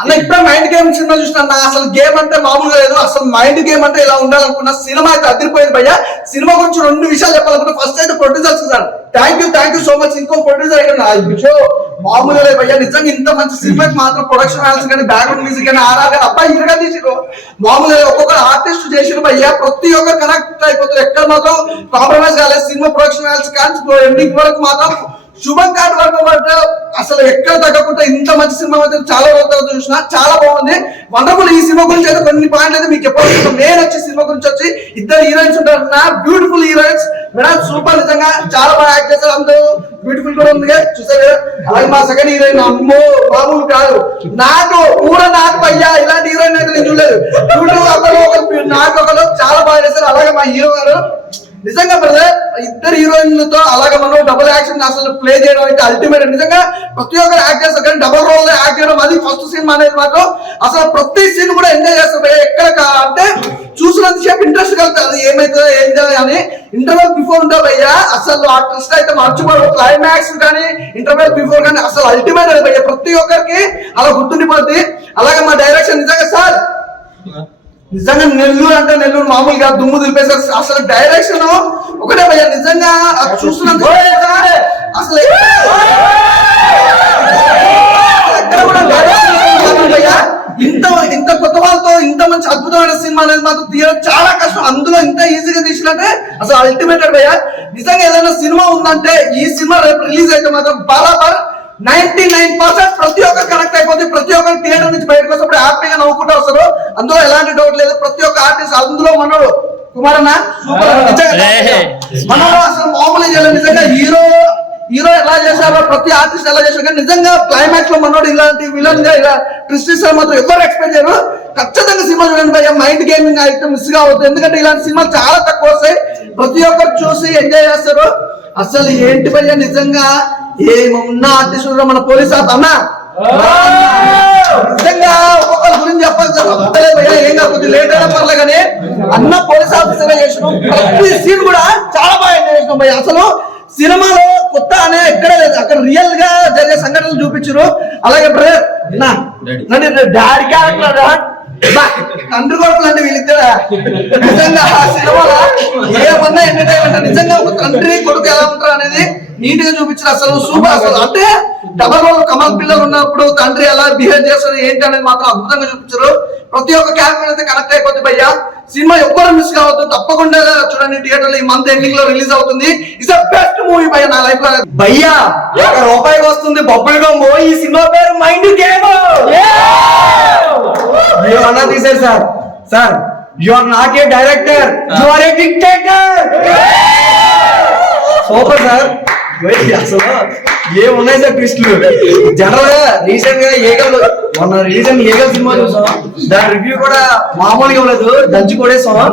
అన్న ఇప్పుడే mind game cinema చూసిన అసలు గేమ్ అంటే మామూలుగా లేదు. అసలు మైండ్ గేమ్ అంటే ఇలా ఉండాలనుకున్నా. సినిమా అయితే అదిరిపోయింది భయ్య. సినిమా గురించి 2 విషయాలు చెప్పాలనుకున్నా. ఫస్ట్ అయితే producers sir thank you so much. ఇంకో ప్రొడ్యూసర్ ఇక్కడ మామూలుగా లేదు భయ్య. నిజంగా ఇంత మంచి సినిమాకి మాత్రం ప్రొడక్షన్ వాల్స్ కానీ బ్యాక్గ్రౌండ్ మ్యూజిక్ కానీ ఆర్ఆర్ కానీ అబ్బాయి ఇరుగా తీసిరు. మామూలుగా ఒక్కొక్క ఆర్టిస్ట్ చేసిరు భయ్య. ప్రతి ఒక్కరు కనెక్ట్ అయిపోతారు. ఎక్కడ మాత్రం కాంప్రమైజ్ కాలేదు. సినిమా ప్రొడక్షన్ వాల్స్ కానీ ఎండింగ్ వరకు మాత్రం శుభం కాదు వరకు అసలు ఎక్కడ తగ్గకుండా ఇంత మంచి సినిమా అయితే చాలా రోజులు చూసిన. చాలా బాగుంది, వండర్ఫుల్. ఈ సినిమా గురించి అయితే కొన్ని పాయింట్లు అయితే మీకు చెప్పాలి. మెయిన్ వచ్చి సినిమా గురించి వచ్చి 2 హీరోయిన్స్ ఉంటారు. Beautiful heroines madam, super. నిజంగా చాలా బాగా యాక్ట్ చేస్తారు. అందరూ బ్యూటిఫుల్ కూడా ఉంది చూసారు. అలాగే మా సెకండ్ హీరోయిన్ అమ్మో మామూలు కాదు. నాకు భయ్యా ఇలాంటి హీరోయిన్ అయితే నేను చూడలేదు. నాకు ఒకరు చాలా బాగా చేస్తారు. అలాగే మా హీరో గారు నిజంగా బ్రదర్ 2 హీరోయిన్లతో అలాగే మనం డబుల్ యాక్షన్ అసలు ప్లే చేయడం అయితే అల్టిమేట్. నిజంగా ప్రతి ఒక్కరు యాక్ట్ చేస్తారు కానీ డబుల్ రోల్ యాక్ట్ చేయడం అది ఫస్ట్ సినిమా అనేది మాత్రం అసలు ప్రతి సీన్ కూడా ఎంజాయ్ చేస్తారు. ఎక్కడ అంటే చూసినంతసేపు ఇంట్రెస్ట్ కలుగుతుంది ఏమైతుందో ఎంజాయ్ అని. ఇంటర్వెల్ బిఫోర్ ఉంటే భయ్యా అసలు ఆ ట్విస్ట్ అయితే మర్చిపోరు. క్లైమాక్స్ కానీ ఇంటర్వెల్ బిఫోర్ కానీ అసలు అల్టిమేట్ అది భయ్యా. ప్రతి ఒక్కరికి అలా గుర్తుండిపోద్ది. అలాగే మా డైరెక్షన్ నిజంగా సార్ నిజంగా నెల్లూరు అంటే నెల్లూరు మామూలుగా దుమ్ము దులిపేసారు. అసలు డైరెక్షన్ ఒకటే భయ్యా. నిజంగా చూస్తున్నంత అసలు ఎక్కడ కూడా డైరెక్షన్ భయ్యా ఇంత కొత్త వాళ్ళతో ఇంత మంచి అద్భుతమైన సినిమా అనేది మాత్రం తీయడం చాలా కష్టం. అందులో ఇంత ఈజీగా తీసినట్టే అసలు అల్టిమేటెడ్ భయ్యా. నిజంగా ఏదైనా సినిమా ఉందంటే ఈ సినిమా రేపు రిలీజ్ అయితే మాత్రం బరాబర్ 99% ప్రతి ఒక్కరు కనెక్ట్ అయిపోతుంది. ప్రతి ఒక్కరు థియేటర్ నుంచి బయటకు వస్తే హ్యాపీగా నవ్వుకుంటూ వస్తారు. అందులో ఎలాంటి డౌట్ లేదు. ప్రతి ఒక్క ఆర్టిస్ట్ అందులో మనోడు కుమారన్న సూపర్. మనోడు అసలు మామూలు చేయలేదు. నిజంగా హీరో ఎలా చేశారో ప్రతి ఆర్టిస్ట్ ఎలా చేశారు కానీ నిజంగా క్లైమాక్స్ లో మనోడు ఇలాంటి విలన్ గా ఇలా ట్విస్ట్ ఇస్తారు మాత్రం ఎవరు ఎక్స్పెక్ట్ చేయరు. ఖచ్చితంగా సినిమా చూడండి భయ్యా. మైండ్ గేమింగ్ అయితే మిస్ కావద్దు. ఎందుకంటే ఇలాంటి సినిమాలు చాలా తక్కువ వస్తాయి. ప్రతి ఒక్కరు చూసి ఎంజాయ్ చేస్తారు. అసలు ఏంటి భయ్యా నిజంగా ఏమున్నా ఆర్టిస్ట్ మన పోలీస్ అన్న నిజంగా ఒక్కొక్కరి గురించి చెప్పాలి భయ్యా. ఏం కాకపోతే లేట్ అయినా పర్లే కానీ అన్న పోలీస్ ఆఫీసర్ చేసినాం. ప్రతి సీన్ కూడా చాలా బాగా ఎంజాయ్ చేసినాం భయ్యా. అసలు సినిమాలో కొత్త అనే ఎక్కడ లేదు. అక్కడ రియల్ గా జరిగే సంఘటనలు చూపించారు. అలాగే బ్రదర్ డాడీ క్యారెక్టర్ తండ్రి కొడుకులు అంటే వీళ్ళిద్దరా నిజంగా ఆ సినిమాలో ఏమన్నా ఎంటర్టైన్మెంట్. నిజంగా ఒక తండ్రి కొడుకు ఎలా ఉంటారు అనేది నీట్ గా చూపించారు. అసలు సూపర్. అసలు అంటే డబల్ రోల్ కమల్ పిల్లలు ఉన్నప్పుడు తండ్రి ఎలా బిహేవ్ చేస్తారు ఏంటి అనేది మాత్రం అద్భుతంగా చూపించారు. ప్రతి ఒక్క క్యారెక్టర్ అయితే కనెక్ట్ అయిపోతుంది భయ్యా. సినిమా ఎవ్వరు మిస్ కావద్దు. తప్పకుండా చూడండి. థియేటర్ లో ఈ మంత్ ఎండింగ్ లో రిలీజ్ అవుతుంది. ఇట్స్ ద బెస్ట్ మూవీ భయ్యా నా లైఫ్ లో. భయ్యా ₹1 వస్తుంది బొబ్బుల్ గమ్ము. ఈ సినిమా పేరు మైండ్ గేమ్. అన్నా తీసారు sir you are not a director, you are a dictator. Super sir. అసలు ఏమున్నాయి సార్ ట్విస్టులు. జనరల్ గా రీసెంట్ గా ఏగల్ సినిమా చూసాం. దాని రివ్యూ కూడా మామూలుగా ఇవ్వలేదు, దంచి కొడేసాం.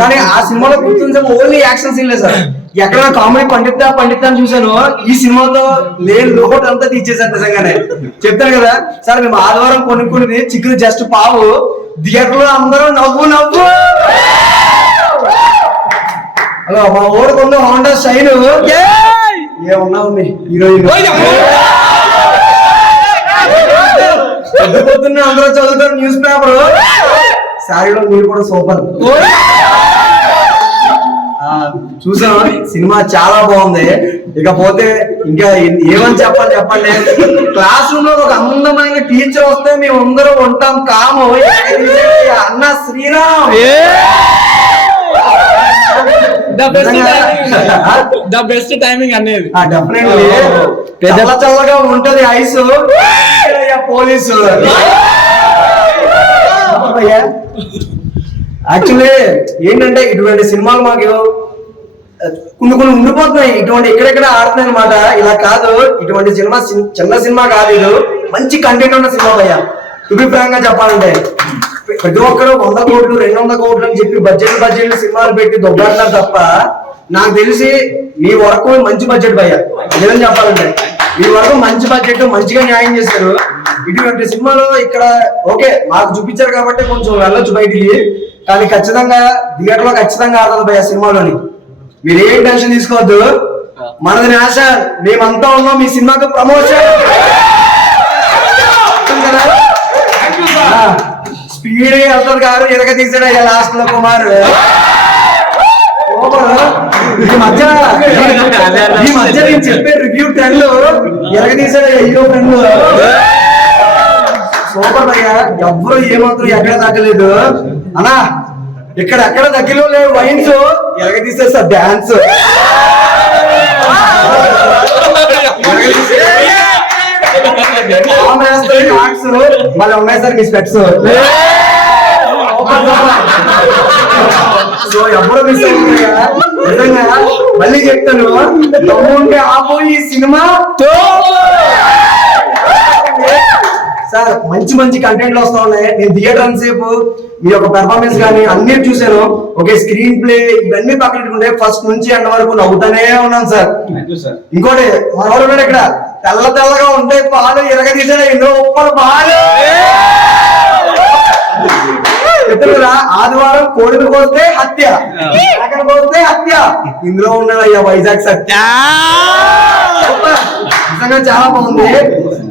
కానీ ఆ సినిమాలో గుర్తుంది ఓన్లీ యాక్షన్ సీన్ లేదు సార్. ఎక్కడ కామెడీ పండిద్దా అని చూసాను. ఈ సినిమాతో లేని లోటు అంతా తీసేసాను. నిజంగానే చెప్తాను కదా సార్. మేము ఆదివారం కొనుక్కునేది చికెన్ జస్ట్ పావు. థియేటర్ లో అందరూ నవ్వు. హలో మా ఊరుకున్న హోండా షైన్ ఏమన్నా ఉంది హీరోయిన్. పొద్దున్న అందరూ చదువుతారు న్యూస్ పేపర్. శారీలో మీరు కూడా సూపర్. చూసాను సినిమా చాలా బాగుంది. ఇకపోతే ఇంకా ఏమని చెప్పండి. క్లాస్ రూమ్ లో ఒక అందమైన టీచర్ వస్తే మేము అందరం ఉంటాం కాము. అన్న శ్రీరామ్ ద బెస్ట్ టైమింగ్ అనేది డెఫినెట్లీ. చల్లగా ఉంటది ఐస్. పోలీసు యాక్చువల్లీ ఏంటంటే ఇటువంటి సినిమాలు మాకు కొన్ని ఉండిపోతున్నాయి. ఇటువంటి ఎక్కడెక్కడ ఆడుతున్నాయి అనమాట. ఇలా కాదు, ఇటువంటి సినిమా చిన్న సినిమా కాదు. ఇది మంచి కంటెంట్ ఉన్న సినిమా భయ్యా. అభిప్రాయంగా చెప్పాలంటే ప్రతి ఒక్కరు 100 కోట్లు 200 కోట్లు అని చెప్పి బడ్జెట్ సినిమాలు పెట్టి దొబ్బడుతున్నారు తప్ప నాకు తెలిసి మీ వరకు మంచి బడ్జెట్ భయ్యా. ఏమని చెప్పాలంటే మీ వరకు మంచి బడ్జెట్ మంచిగా న్యాయం చేశారు. ఇటువంటి సినిమాలో ఇక్కడ ఓకే మాకు చూపించారు కాబట్టి కొంచెం వెళ్ళొచ్చు బయటికి. కానీ ఖచ్చితంగా థియేటర్ లో ఖచ్చితంగా ఆడదు భయ్యా సినిమాలోని. మీరు ఏం టెన్షన్ తీసుకోవద్దు. మనది ఆశ మేమంతా ఉన్నాం. మీ సినిమాకు ప్రమోషన్ స్పీడ్ వెళ్తారు గారు ఎరగ తీసాడు అయ్యా లాస్ట్ లో కుమార్ ఈ మధ్య నేను చెప్పే రివ్యూ ట్రెండ్ ఎరగ తీసాడు హీరో ఫ్రెండ్ సూపర్ అయ్యా ఎవ్వరు ఏమాత్రం ఎక్కడ తగ్గలేదు అన్నా ఇక్కడ ఎక్కడ తగ్గిలో లేవు వైన్స్ ఎరగ తీసేస్తా డాన్స్ మళ్ళీ ఉన్నాయి సార్ మీ స్పెట్స్ సో ఎప్పుడు మిస్ అవుతుందా నిజంగా మళ్ళీ చెప్తాను తమ్ముంటే ఆపు ఈ సినిమా సార్ మంచి మంచి కంటెంట్ వస్తా ఉన్నాయి నేను థియేటర్ అంతసేపు మీ యొక్క పెర్ఫార్మెన్స్ కానీ అన్ని చూసాను ఓకే స్క్రీన్ ప్లే ఇవన్నీ పక్కన పెట్టుకుంటే ఫస్ట్ నుంచి ఎండ వరకు నవ్వుతానే ఉన్నాను సార్ ఇంకోటి మనవాడు ఉన్నాడు ఇక్కడ తెల్ల తెల్లగా ఉంటాయి పాలు ఎరగదీసాడు ఎన్నో ఉప్పలు పాలు చెప్తున్నా ఆదివారం కోడిని కోస్తే హత్య మేకను కోస్తే హత్య ఇందులో ఉన్నాడు అయ్యా వైజాగ్ సత్య నిజంగా చాలా బాగుంది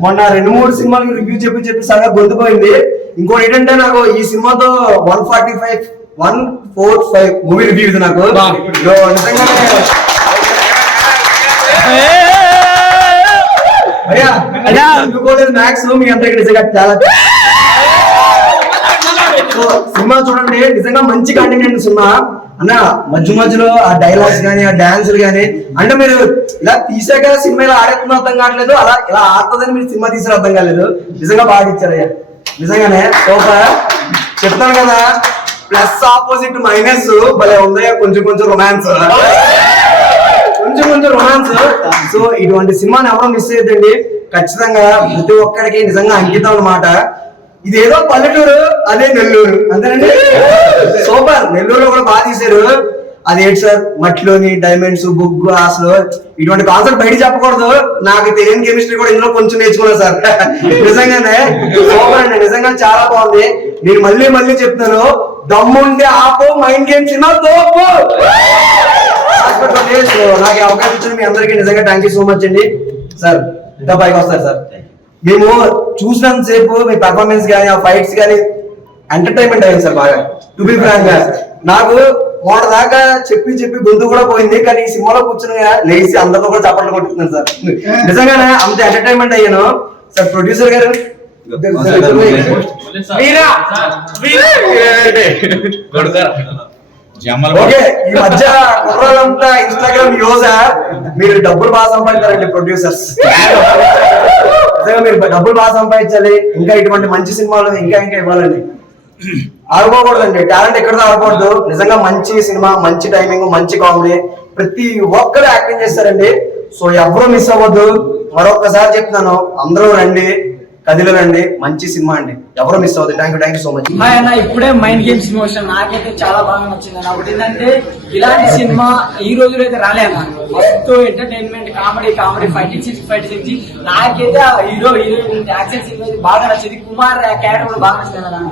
మొన్న 2-3 సినిమాలకు రివ్యూ చెప్పి సరిగా గొంతుపోయింది ఇంకోటి ఏంటంటే నాకు ఈ సినిమాతో 145 మూవీ రివ్యూ ఇది నాకు నిజంగానే అయ్యా అందుకోలేదు మ్యాక్స్ మీ అందరికి నిజంగా చాలా సినిమా చూడండి నిజంగా మంచి కంటెంట్ సినిమా అన్న మధ్య మధ్యలో ఆ డైలాగ్స్ గానీ ఆ డాన్సులు గానీ అంటే మీరు ఇలా తీసాక సినిమా ఇలా ఆడేస్తున్న అర్థం కావట్లేదు అలా ఇలా ఆడుతుందని మీరు సినిమా తీసిన అర్థం కాలేదు నిజంగా బాగా ఇచ్చారయ్యా నిజంగానే సూపర్ చెప్తాను కదా ప్లస్ ఆపోజిట్ మైనస్ భలే ఉందయ్యా కొంచెం రొమాన్స్ కొంచెం రొమాన్స్ సో ఇటువంటి సినిమాని ఎవరో మిస్ అయ్యద్దండి ఖచ్చితంగా ప్రతి ఒక్కరికి నిజంగా అంకితం అన్నమాట ఇదేదో పల్లెటూరు అదే నెల్లూరు అంతేనండి సూపర్ నెల్లూరులో కూడా బాగా తీశారు అదేంటి సార్ మట్టిలోని డైమండ్స్ బొగ్గు ఆశలు ఇటువంటి కాన్సెప్ట్ బయట చెప్పకూడదు నాకు తెలియని కెమిస్ట్రీ కూడా ఇందులో కొంచెం నేర్చుకున్నా సార్ నిజంగానే సూపర్ అండి నిజంగా చాలా బాగుంది నేను మళ్ళీ చెప్తాను దమ్ముంటే ఆపు మైండ్ గేమ్ సినిమా తోపు నాకు అవకాశం ఇచ్చిన మీ అందరికీ నిజంగా థ్యాంక్ యూ సో మచ్ అండి సార్ ఇంకా పైకి వస్తారు సార్ మేము చూసినంత సేపు మీ పెర్ఫార్మెన్స్ కానీ ఆ ఫైట్స్ కానీ ఎంటర్టైన్మెంట్ అయింది సార్ బాగా టు బి ఫ్రాంక్ గా నాకు మొన్న దాకా చెప్పి గొంతు కూడా పోయింది కానీ ఈ సినిమాలో కూర్చుని లేచి అందరితో కూడా చప్పట్లు కొట్టుకున్నాను సార్ నిజంగానే అంత ఎంటర్టైన్మెంట్ అయ్యాను సార్ ప్రొడ్యూసర్ గారు ఓకే ఈ మధ్య కుర్రాలంతా ఇన్స్టాగ్రామ్ యూజర్ మీరు డబ్బులు బాగా సంపాదించారండి ప్రొడ్యూసర్స్ నిజంగా మీరు డబ్బులు బాగా సంపాదించాలి ఇంకా ఇటువంటి మంచి సినిమాలు ఇంకా ఇవ్వాలండి ఆడుకోకూడదండి టాలెంట్ ఎక్కడితో ఆడకూడదు నిజంగా మంచి సినిమా మంచి టైమింగ్ మంచి కామెడీ ప్రతి ఒక్కరు యాక్టింగ్ చేస్తారండి సో ఎవరు మిస్ అవ్వద్దు మరొకసారి చెప్తున్నాను అందరూ రండి కదిలేనండి మంచి సినిమా అండి ఎవరు మిస్ అవ్వదు థ్యాంక్ యూ సో మచ్ అన్న ఇప్పుడే మైండ్ గేమ్స్ ఇమోషన్ నాకైతే చాలా బాగా నచ్చింది అన్న ఒకటి ఏంటంటే ఇలాంటి సినిమా ఈ రోజులో అయితే రాలే అన్న మస్తు ఎంటర్టైన్మెంట్ కామెడీ ఫైటింగ్ నాకైతే హీరో హీరోయిన్ యాక్షన్ సినిమా బాగా నచ్చింది కుమార్ క్యారెక్టర్ కూడా బాగా నచ్చింది అన్న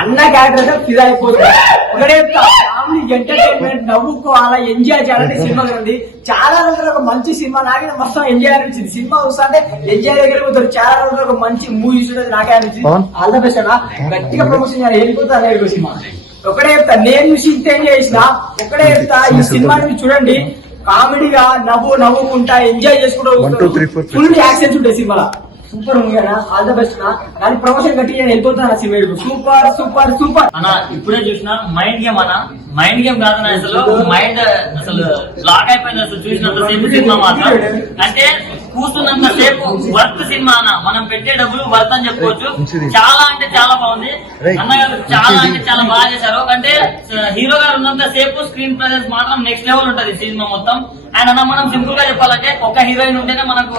అన్న క్యారెక్టర్ అయితే ఫిదా అయిపోతుంది ఒకటే ఫ్యామిలీ ఎంటర్టైన్మెంట్ నవ్వుకోవాలా ఎంజాయ్ చేయాలంటే సినిమా ఉంది చాలా రోజులు ఒక మంచి సినిమా నాకే మొత్తం ఎంజాయ్ అనిపించింది సినిమా వస్తుంటే ఎంజాయ్ దగ్గర పోతారు చాలా రోజులు ఒక మంచి మూవీ చూడేది నాకే అనిపించింది ఆల్ ద బెస్ట్ అన్న గట్టిగా ప్రమోషన్ చేయాలి వెళ్ళిపోతా సినిమా ఒకటే చెప్తా నేను చూసి ఇంత ఎంజాయ్ చేసిన ఒకటే చెప్తా ఈ సినిమాని చూడండి కామెడీగా నవ్వుకుంటా ఎంజాయ్ చేసుకుంటూ ఫుల్ యాక్సెన్స్ ఉంటాయి సినిమాలో సూపర్ మూవీ అన్న ఆల్ ద బెస్ట్ నా కానీ ప్రమోషన్ కట్టి నేను వెళ్ళిపోతాను సినిమా సూపర్ అన్న ఇప్పుడే చూసిన మైండ్ గేమ్ అన్న మైండ్ గేమ్ కాదన్న అసలు మైండ్ అసలు బ్లాక్ అయిపోయింది అసలు చూసినంత సేపు సినిమా మాత్రం అంటే కూర్చున్నంత సేపు వర్త్ సినిమా అన్న మనం పెట్టే డబ్బులు వర్త్ అని చెప్పుకోవచ్చు చాలా అంటే చాలా బాగుంది అన్నగారు చాలా అంటే చాలా బాగా చేశారు అంటే హీరో గారు ఉన్నంత సేపు స్క్రీన్ ప్రెజెన్స్ మాత్రం నెక్స్ట్ లెవెల్ ఉంటది సినిమా మొత్తం అండ్ అన్న మనం సింపుల్ గా చెప్పాలంటే ఒక హీరోయిన్ ఉంటేనే మనకు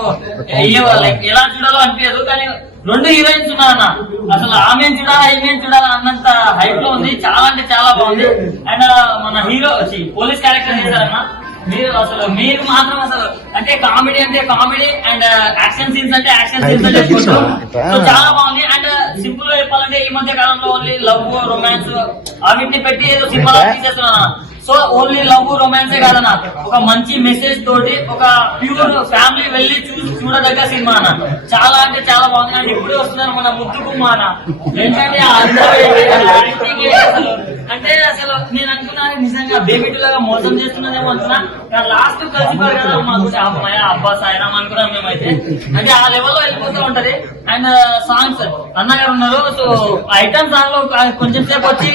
ఎలా చూడాలో అనిపించదు కానీ 2 హీరోయిన్స్ ఉన్నారన్న అసలు ఆమె చూడాలా ఈమె చూడాలా అన్నంత హైప్ లో ఉంది చాలా అంటే చాలా బాగుంది అండ్ మన హీరో పోలీస్ క్యారెక్టర్ చేశారన్న మీరు మాత్రం అసలు అంటే కామెడీ అండ్ యాక్షన్ సీన్స్ అంటే యాక్షన్ సీన్స్ అంటే చాలా బాగుంది అండ్ సింపుల్ గా చెప్పాలంటే ఈ మధ్య కాలంలో ఓన్లీ లవ్ రొమాన్స్ అవిటిని పెట్టి ఏదో సినిమా తీసేస్తున్నా సో ఓన్లీ లవ్ రొమాన్సే కాదన్న, ఒక మంచి మెసేజ్ తోటి ఒక ప్యూర్ ఫ్యామిలీ వెళ్ళి చూడదగ్గ సినిమా అన్న. చాలా అంటే చాలా బాగుంది అండి. ఇప్పుడే వస్తున్నారు మన ముద్దు కుమార్ ఏంటంటే అంటే అసలు నేను అనుకున్నాను నిజంగా బేబీ లాగా మోసం చేస్తున్నదేమో అనుకున్నా, లాస్ట్ కలిసిపోయారు కదా మాకు అమ్మాయి అబ్బా సాయిరామ్ అనుకున్నాం మేమైతే. అంటే ఆ లెవెల్లో వెళ్ళిపోతూ ఉంటది. అండ్ సాంగ్స్ అన్నగారు ఉన్నారు, సో ఐటమ్ సాంగ్ లో కొంచెం సేపు వచ్చి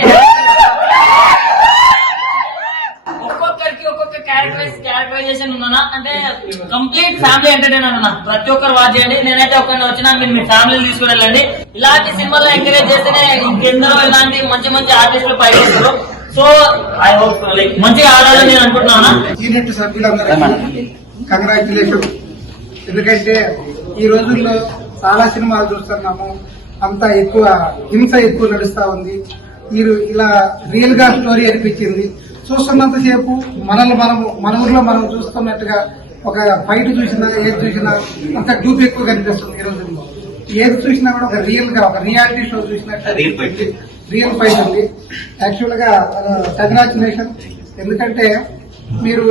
ఒక్కొక్కరికి ఒక్కొక్క క్యారెక్టరైజేషన్ ఉందన్నా. అంటే కంప్లీట్ ఫ్యామిలీ ఎంటర్టైనర్ అన్న, ప్రతి ఒక్కరు వాచ్ చేయండి. నేనైతే ఒక్కరిని వచ్చినా మీరు మీ ఫ్యామిలీ తీసుకుని వెళ్ళండి. ఇలాంటి సినిమాలో ఎంకరేజ్ చేస్తేనే ఇంకెందరో ఇలాంటి మంచి మంచి ఆర్టిస్టులు పైకి వస్తారు. సో ఐ హోప్ లైక్ మంచిగా ఆడాలని నేను అనుకుంటున్నాను. యూనిట్ సభ్యులందరికీ కంగ్రాచులేషన్. ఎందుకంటే ఈ రోజుల్లో చాలా సినిమాలు చూస్తున్నాము, అంతా ఎక్కువ హింస ఎక్కువ నడుస్తా ఉంది. ఇలా రియల్ గా స్టోరీ అనిపించింది. చూస్తున్నంతసేపు మన ఊర్లో మనం చూస్తున్నట్టుగా ఒక ఫైట్ చూసినా ఏది చూసినా అంత డూప్ ఎక్కువ కనిపిస్తుంది. ఈ రోజుల్లో ఏది చూసినా కూడా ఒక రియల్ గా ఒక రియాలిటీ షో చూసినట్టు రియల్ ఫైట్ ఉంది. యాక్చువల్ గా కంగ్రాచులేషన్. ఎందుకంటే మీరు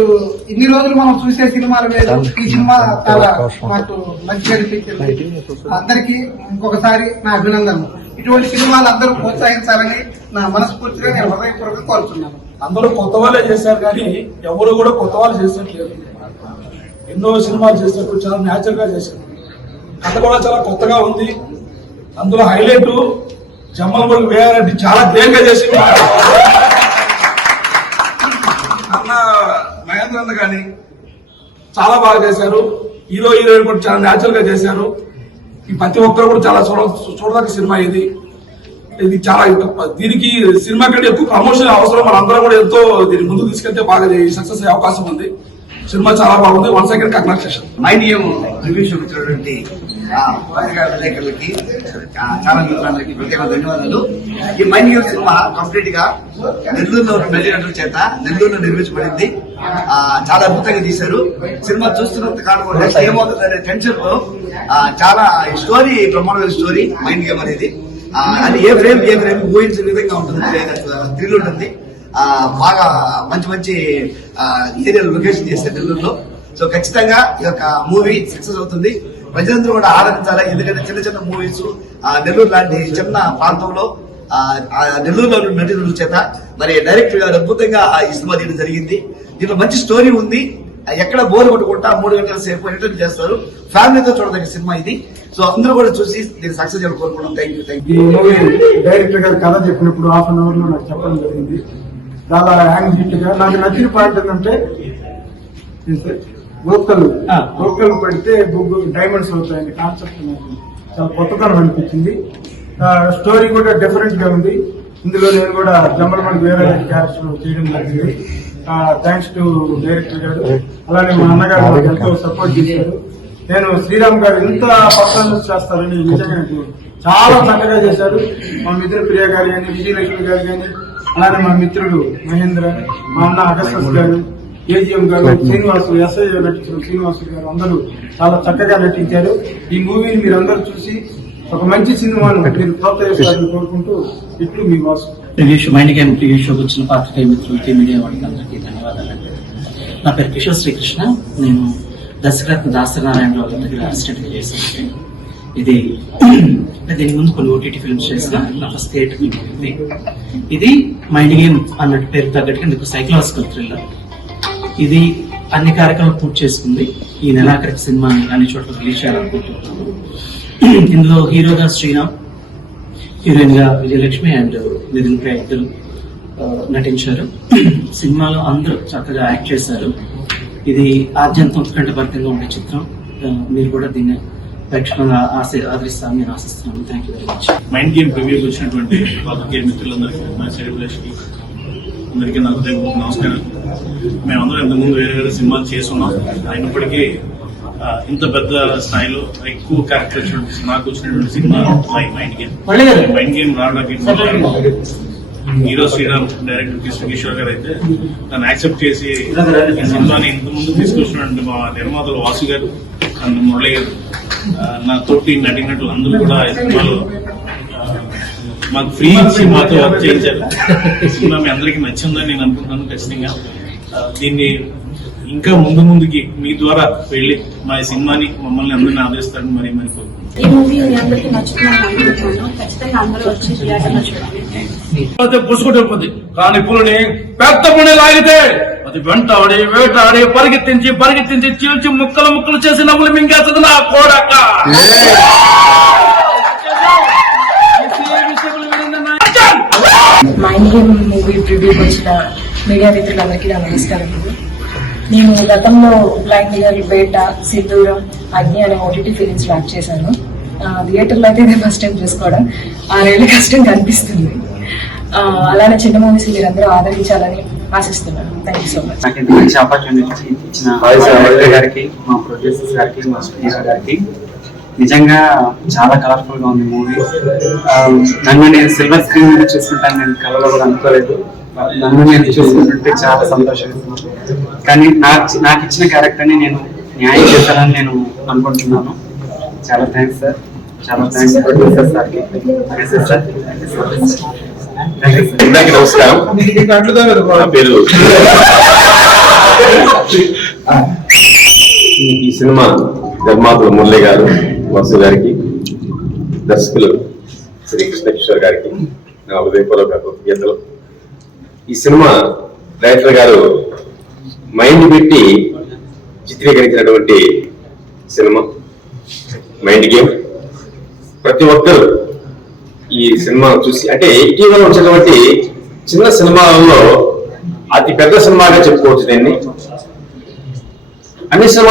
ఇన్ని రోజులు మనం చూసే సినిమాలు వేరు, ఈ సినిమా చాలా మాకు మంచిగా అనిపించింది. అందరికీ ఇంకొకసారి నా అభినందనలు. ఇటువంటి సినిమాలు అందరూ ప్రోత్సహించాలని నా మనస్ఫూర్తిగా నేను హృదయపూర్వకంగా కోరుతున్నాను. అందరూ కొత్త వాళ్ళే చేశారు కానీ ఎవరు కూడా కొత్త వాళ్ళు చేసినట్లేదు. ఎన్నో సినిమాలు చేసినప్పుడు చాలా న్యాచురల్ గా చేశారు. కథ కూడా చాలా కొత్తగా ఉంది. అందులో హైలైట్ జమ్మలమూడి వేయారెడ్డి చాలా గ్రేట్ గా చేసి అన్న మహేంద్ర అన్న కానీ చాలా బాగా చేశారు. హీరో హీరోయిన్ కూడా చాలా న్యాచురల్ గా చేశారు. ఈ ప్రతి ఒక్కరు కూడా చాలా చూడదగ్గ సినిమా ఇది చాలా దీనికి సినిమా కంటే ఎక్కువ ప్రమోషన్ అవసరం. మనందరం కూడా ఎంతో దీన్ని ముందుకు తీసుకెళ్తే బాగా సక్సెస్ అయ్యే అవకాశం ఉంది. సినిమా చాలా బాగుంది. One second congratulation. Mind game review చూపించినటువంటి పత్రికా విలేకరులకి చాలా మిత్రులందరికీ ప్రత్యేక ధన్యవాదాలు. ఈ మైండ్ గేమ్ సినిమా కంప్లీట్ గా నెల్లూరులో నటీనటుల చేత నెల్లూరులో నిర్మించబడింది. చాలా అద్భుతంగా తీశారు. సినిమా చూస్తున్నంత కాలం నెక్స్ట్ ఏమవుతుందనే టెన్షన్ లో చాలా స్టోరీ బ్రహ్మాండమైన స్టోరీ మైండ్ గేమ్ అనేది. అది ఏ ఫ్రేమ్ ఊహించిన విధంగా ఉంటుంది. థ్రిల్ ఉంటుంది. బాగా మంచి మంచి ఏరియాలు లొకేషన్ చేస్తారు నెల్లూరులో. సో ఖచ్చితంగా ఈ యొక్క మూవీ సక్సెస్ అవుతుంది. ప్రజలందరూ కూడా ఆదరించాలి. ఎందుకంటే చిన్న చిన్న మూవీస్ నెల్లూరు లాంటి చిన్న ప్రాంతంలో నెల్లూరులో నటీనటుల చేత మరి డైరెక్టర్ గారు అద్భుతంగా ఈ సినిమా తీయడం జరిగింది. దీంట్లో మంచి స్టోరీ ఉంది. ఎక్కడ బోర్ కొట్టుకుంటా 3 గంటల సేపు ఎంటర్టైన్ చేస్తారు. ఫ్యామిలీతో చూడదగ్గ సినిమా ఇది. సో అందరూ కూడా చూసి దీన్ని సక్సెస్ చేయాలని కోరుకుంటున్నాం. Thank you. ఈ మూవీ డైరెక్టర్ గారు కథ చెప్పినప్పుడు ½ అన్ అవర్ లో నాకు చెప్పడం జరిగింది. చాలా యాంగ్జిటీ గా నాకు నచ్చిన పాయింట్ ఏంటంటే గోకలు పెడితే డైమండ్స్ అవుతాయని కాన్సెప్ట్ నాకు చాలా కొత్తతనం అనిపించింది. స్టోరీ కూడా డిఫరెంట్ గా ఉంది. ఇందులో నేను కూడా జమ్మలమూడి వేరే క్యారెక్టర్ చేయడం జరిగింది. థ్యాంక్స్ టు డైరెక్టర్ గారు. అలానే మా అన్నగారు నాకు ఎంతో సపోర్ట్ చేశారు. నేను శ్రీరామ్ గారు ఎంత పర్ఫార్మెన్స్ చేస్తారని నిజంగా చాలా చక్కగా చేశారు. మా మిత్రుడు ప్రియ గారు కానీ, విజయలక్ష్మి గారు కానీ, అలానే మా మిత్రుడు మహేంద్ర, మా అన్న అగస్టస్ గారు, ఏజిఎం గారు, శ్రీనివాసు, ఎస్ఐ నటించిన శ్రీనివాసు గారు అందరూ చాలా చక్కగా నటించారు. ఈ మూవీని మీరు అందరూ చూసి ఒక మంచి సినిమాను మీరు ప్రోత్సహిస్తారని కోరుకుంటూ ఇట్లు మీ వాసు. మైండ్ గేమ్ టీవీ షోకి వచ్చిన పాత్రికేయ మిత్రులకి, మీడియా వాళ్ళకి అందరికీ ధన్యవాదాలండి. నా పేరు కిషోర్ శ్రీకృష్ణ. నేను దర్శకరత్న దాసనారాయణరావు గారి దగ్గర అసిస్టెంట్ గా చేశాను. ఇది దీని ముందు కొన్ని ఓటీటీ ఫిల్మ్స్ చేసిన నా ఫస్ట్ థియేటర్ ఫిల్మ్. ఇది మైండ్ గేమ్ అన్నట్టు పేరు తగ్గట్టుగా ఇందుకు సైకలాజికల్ థ్రిల్లర్. ఇది అన్ని కార్యక్రమాలు పూర్తి చేసుకుంది. ఈ నెలాఖరికి సినిమాని అన్ని చోట్ల రిలీజ్ చేయాలనుకుంటున్నాను. ఇందులో హీరోగా శ్రీరామ్, హీరోయిన్ గా విజయలక్ష్మి అండ్ నితిన్ ప్రియ ఇద్దరు నటించారు. సినిమాలో అందరూ చక్కగా యాక్ట్ చేశారు. ఇది ఆద్యంతం ఉత్కంఠభరితంగా ఉండే చిత్రం. మీరు కూడా దీన్ని ప్రేక్షకులను ఆదరిస్తారని నేను ఆశిస్తున్నాను. Thank you very much. Mind game రివ్యూకి వచ్చినటువంటి పాత్రికేయ మిత్రులందరికీ, మా సెలబ్రేషన్ అందరికీ నాకు నమస్కారం. మేమందరం ఇంతకుముందు వేరే వేరే సినిమాలు చేస్తున్నాం. అయినప్పటికీ ఇంత పెద్ద స్థాయిలో ఎక్కువ క్యారెక్టర్ నాకు వచ్చినటువంటి cinema mind game. Mind game రావడానికి హీరో శ్రీరామ్, డైరెక్టర్ కృష్ణ కిషోర్ గారు అయితే నన్ను యాక్సెప్ట్ చేసి ఈ సినిమాని ఇంత ముందు తీసుకొచ్చినటువంటి మా నిర్మాతలు వాసు గారు అండ్ మురళి గారు, నా తోటి నటినట్లు అందరూ కూడా ఈ సినిమాలో మాకు ఫ్రీ ఇచ్చి మాతో వర్క్ చేయించారు. సినిమా మీ అందరికీ నచ్చిందని నేను అనుకుంటున్నాను. ఖచ్చితంగా దీన్ని ఇంకా ముందుకి మీ ద్వారా వెళ్ళి మా సినిమాని మమ్మల్ని అందరినీ ఆదరిస్తారని మరి కోరుకుంటున్నాను. ఈ మూవీ మీ అందరికీ నచ్చుతుందని అనుకుంటున్నాను. ఖచ్చితంగా అందరూ వచ్చి థియేటర్లో చూడాలి. పుసుకుంటుంది కానీ పులిని పెద్ద పుణి లాగితే అది వెంటాడి వేటాడి పరిగెత్తించి చీల్చి ముక్కలు చేసి నవ్వులు మింగేస్తుంది నా కోడక్క. మైండ్ గేమ్ మూవీ ప్రివ్యూకి వచ్చిన మీడియా మిత్రులందరికీ నా నమస్కారం. నేను గతంలో బ్లైండ్ గర్ల్, బేట, సింధూరం, అగ్ని అనే ఓటీటీ ఫిలిమ్స్ యాక్ట్ చేశాను. థియేటర్లో అయితే ఇదే ఫస్ట్ టైం చేసుకోవడం 6 ఏళ్ళ కష్టం కనిపిస్తుంది. అలానే చిన్న మూవీస్ మీరందరూ ఆదరించాలని ఆశిస్తున్నాను. Thank you so much. నాకు ఇంత మంచి ఆపర్చునిటీ ఇచ్చిన డైరెక్టర్ గారికి, మా ప్రొడ్యూసర్స్ గారికి, మా హీరో గారికి నిజంగా చాలా కలర్ఫుల్ గా ఉంది మూవీ. నన్ను నేను సిల్వర్ స్క్రీన్ మీద చూసుకుంటాను నేను కళలో కూడా అనుకోలేదు. నన్ను నేను చూసుకుంటుంటే చాలా సంతోషిస్తున్నాను. కానీ నాకు ఇచ్చిన క్యారెక్టర్ ని నేను న్యాయం చేశానని నేను అనుకుంటున్నాను. చాలా థ్యాంక్స్ సార్, చాలా థ్యాంక్స్ ప్రొడ్యూసర్ సార్కి, మెసేజ్ సార్. అందరికీ నమస్కారం. నా పేరు ఈ సినిమా నిర్మాతలు మురళి గారు, వసు గారికి, దర్శకులు శ్రీకృష్ణ కిషోర్ గారికి నా హృదయపూర్వక కృతజ్ఞతలు. ఈ సినిమా డైరెక్టర్ గారు మైండ్ పెట్టి చిత్రీకరించినటువంటి సినిమా మైండ్ గేమ్. ప్రతి ఒక్కరు ఈ సినిమా చూసి, అంటే ఇటీవల వచ్చినటువంటి చిన్న సినిమాలలో అతి పెద్ద సినిమాగా చెప్పుకోవచ్చు దీన్ని. అన్ని సినిమాలు